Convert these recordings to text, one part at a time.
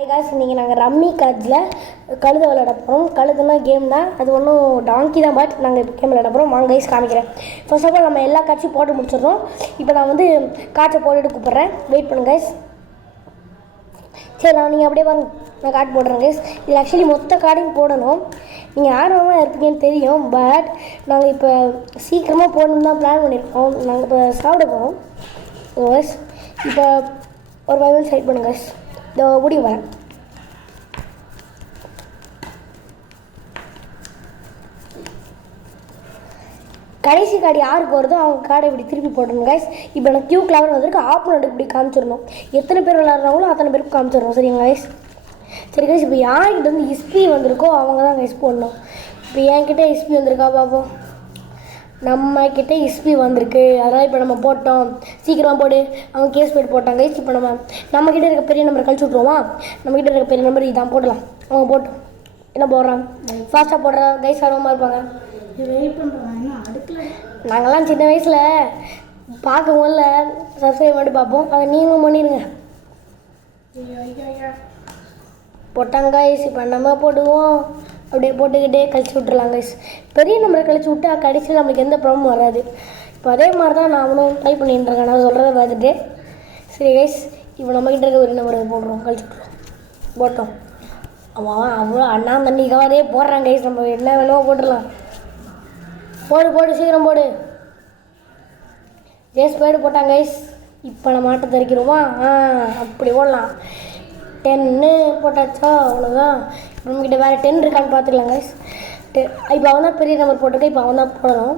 Guys இன்றைக்கி நாங்கள் rummy கார்ட்ஸில் கழுதை விளையாட போகிறோம். கழுதுனா கேம் தான், அது ஒன்றும் டாங்கி தான். பட் நாங்கள் இப்போ கேம் விளையாட போகிறோம். வாங்க கைஸ் காமிக்கிறேன். ஃபர்ஸ்ட் ஆஃப் ஆல் நம்ம எல்லா காட்சியும் போட்டு முடிச்சிடுறோம். இப்போ நான் வந்து காட்சை போட்டுட்டு கூப்பிட்றேன், வெயிட் பண்ணுங்க கைஸ். சரி நீங்கள் அப்படியே பாருங்க, நான் கார்டு போடுறேன் கைஸ். இது ஆக்சுவலி மொத்த கார்டையும் போடணும். நீங்கள் ஆர்வமாக இருப்பீங்கன்னு தெரியும், பட் நாங்கள் இப்போ சீக்கிரமாக போடணுன்னு தான் பிளான் பண்ணியிருக்கோம். நாங்கள் இப்போ சாப்பிட போகிறோம் கைஸ். இப்போ ஒரு 5 minutes வெயிட் பண்ணுங்க கைஸ். இந்த முடிவு வரேன். கடைசி கார்டு யாருக்கு வருதோ அவங்க கார்டை இப்படி திருப்பி போடணும் கைஸ். இப்போ எனக்கு கியூ கிளவர் வந்திருக்கு, ஆப்போனண்ட் இப்படி காமிச்சிடணும். எத்தனை பேர் விளையாடுறாங்களோ அத்தனை பேருக்கு காமிச்சிடணும், சரிங்க கைஸ்? சரி கைஸ், இப்போ யார்கிட்ட வந்து எஸ்பி வந்திருக்கோ அவங்க தான் கைஸ் போடணும். இப்போ என்கிட்ட எஸ்பி வந்திருக்கா பார்ப்போம். நம்மக்கிட்ட எஸ்பி வந்திருக்கு, அதனால் இப்போ நம்ம போட்டோம். சீக்கிரமாக போடு. அவங்க கேஸ் போய்ட்டு போட்டாங்க கைஸ். இப்போ நம்மக்கிட்ட இருக்க பெரிய நம்பர் கழிச்சு விட்ருவோமா? நம்மக்கிட்ட இருக்க பெரிய நம்பர் இதான் போடலாம். அவங்க போட்டோம். என்ன போடுறாங்க? ஃபாஸ்ட்டாக போடுற கைஸ் ஆர்வமாக இருப்பாங்க. வெயிட் பண்ணுறாங்க அடுக்கல. நாங்கள்லாம் சின்ன வயசில் பார்க்கும் போதில் சப்ஸ்கிரைப் பண்ணி பார்ப்போம். அதை நீங்களும் பண்ணிடுங்க. போட்டாங்க கைஸ். இப்போ நம்ம போடுவோம். அப்படியே போட்டுக்கிட்டே கழிச்சு விட்ருலாம் கைஸ். பெரிய நம்பரை கழிச்சு விட்டா கடைசியில் நம்மளுக்கு எந்த ப்ராப்ளமும் வராது. இப்போ அதே மாதிரி தான் நான் அவனும் ட்ரை பண்ணிட்டு இருக்கேன், நான் சொல்கிறத பார்த்துட்டு. சரி கைஸ், இப்போ நம்மக்கிட்ட இருக்க ஒரு நம்பரை போடுறோம், கழிச்சு விட்ருவோம். போட்டோம். அவன் அவ்வளோ அண்ணா தண்ணிக்காவதே போடுறான் கைஸ். நம்ம என்ன வேணுமோ போட்டுடலாம். போடு சீக்கிரம் போடு. ஜேஸ் பேடு போட்டாங்க கைஸ். இப்போ நம்ம மாட்டை தரிக்கிறோமா? அப்படி ஓடலாம். 10 போட்டாச்சா? அவ்வளோதான். நம்மக்கிட்ட வேறு 10 இருக்கான்னு பார்த்துக்கலாம் கைஸ். இப்போ அவன் தான் பெரிய நம்பர் போட்டிருக்கேன். இப்போ அவன் தான் போடணும்.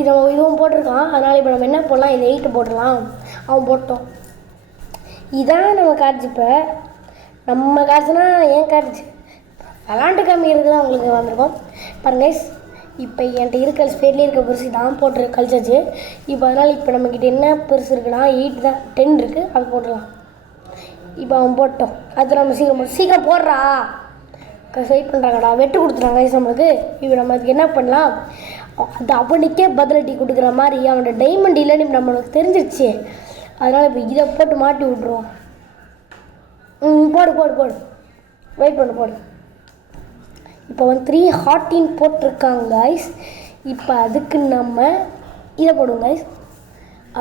இதுவும் போட்டிருக்கான். அதனால் இப்போ நம்ம என்ன போடலாம்? இது 8 போட்டுடலாம். அவன் போட்டோம். இதான் நம்ம கார்ட்ஸ். இப்போ நம்ம கார்ட்ஸ்னா ஏன் கார்ட்ஸ் விளாண்டு காமிக்கிறது தான் உங்களுக்கு வந்திருக்கோம் பாருங்க கைஸ். இப்போ என்கிட்ட இருக்க ஸ்பேர்லேயே இருக்க பெருசு தான் போட்டு கழிச்சாச்சு. இப்போ அதனால் இப்போ நம்மக்கிட்ட என்ன பெருசு இருக்குன்னா 8 தான். 10 இருக்குது, அது போட்டுடலாம். இப்போ அவன் போட்டோம். அது நம்ம சீக்கிரம் போடுறா. வெயிட் பண்ணுறாங்கடா. வெட்டு கொடுத்துட்டாங்க கைஸ் நம்மளுக்கு. இப்போ நம்ம அதுக்கு என்ன பண்ணலாம்? அது அவனுக்கே பதிலட்டி கொடுக்குற மாதிரி அவனோட டைமண்ட் இல்லைன்னு நம்மளுக்கு தெரிஞ்சிருச்சு. அதனால் இப்போ இதை போட்டு மாட்டி விட்ருவோம். போடு. வெயிட் பண்ணு, போடு. இப்போ வந்து 3 ஹார்ட்டின் போட்டிருக்காங்க கைஸ். இப்போ அதுக்கு நம்ம இதை போடுவோம் கைஸ்.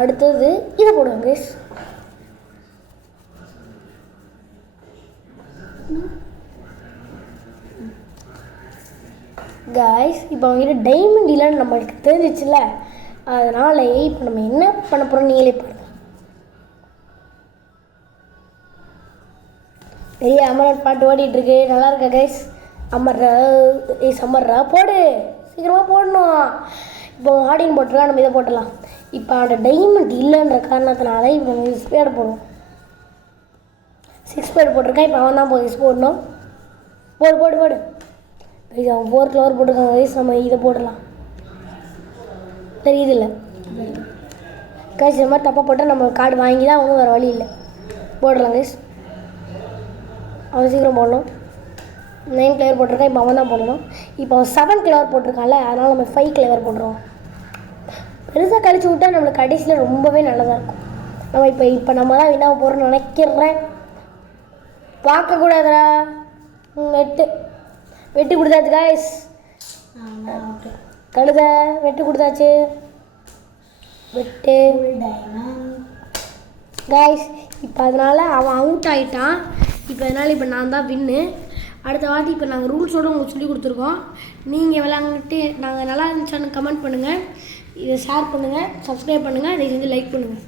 அடுத்தது இதை போடுவோம் கைஸ். கைஸ் இப்போ அவங்ககிட்ட டைமண்ட் இல்லைன்னு நம்மளுக்கு தெரிஞ்சிச்சுல, அதனால் இப்போ நம்ம என்ன பண்ண போகிறோம் நீங்களே பாருங்கள். பெரிய அமரன் பாட்டு ஓடிட்டுருக்கு, நல்லா இருக்கா கைஸ்? அமர்றா போடு, சீக்கிரமாக போடணும். இப்போ ஆடின்னு போட்டுருக்கா, நம்ம இதை போட்டலாம். இப்போ அவனோட டைமண்ட் இல்லைன்ற காரணத்தினால இப்போ நம்ம ஸ்பேடு போடுவோம். 6 ஸ்பேடு போட்டிருக்கான். இப்போ அவன் தான் 6 போடணும். போடு கைஸ். அவன் 4 கிளவர் போட்டிருக்காங்க கைஸ். நம்ம இதை போடலாம். தெரியுது இல்லை கைஸ்? இந்த மாதிரி தப்பாக போட்டால் நம்ம கார்டு வாங்கி தான் ஒன்றும் வேறு வழி இல்லை. போடலாம் கைஸ். அவன் சீக்கிரம் போடணும். 9 கிளவர் போட்டிருக்கான். இப்போ அவன் தான் போடணும். இப்போ அவன் 7 கிளவர் போட்டிருக்கான்ல, அதனால் நம்ம 5 கிளவர் போட்டுருவோம். பெருசாக கழிச்சு விட்டால் நம்மளுக்கு கடைசியில் ரொம்பவே நல்லதாக இருக்கும். நம்ம இப்போ நம்ம தான் வினாக போகிறோம்னு நினைக்கிறேன். பார்க்கக்கூடாதுடா. வெட்டி கொடுத்தாச்சு கைஸ். கழுத வெட்டி கொடுத்தாச்சு. வெட்டு கைஸ். இப்போ அதனால் அவன் அவுட் ஆகிட்டான். இப்போ அதனால் இப்போ நான் தான் வின்னு. அடுத்த வாட்டி இப்போ நாங்கள் ரூல்ஸோடு உங்களுக்கு சொல்லி கொடுத்துருக்கோம். நீங்கள் விளாண்டுட்டு நாங்கள் நல்லா இருந்துச்சான்னு கமெண்ட் பண்ணுங்கள், இதை ஷேர் பண்ணுங்கள், சப்ஸ்கிரைப் பண்ணுங்கள், இதை செஞ்சு லைக் பண்ணுங்கள்.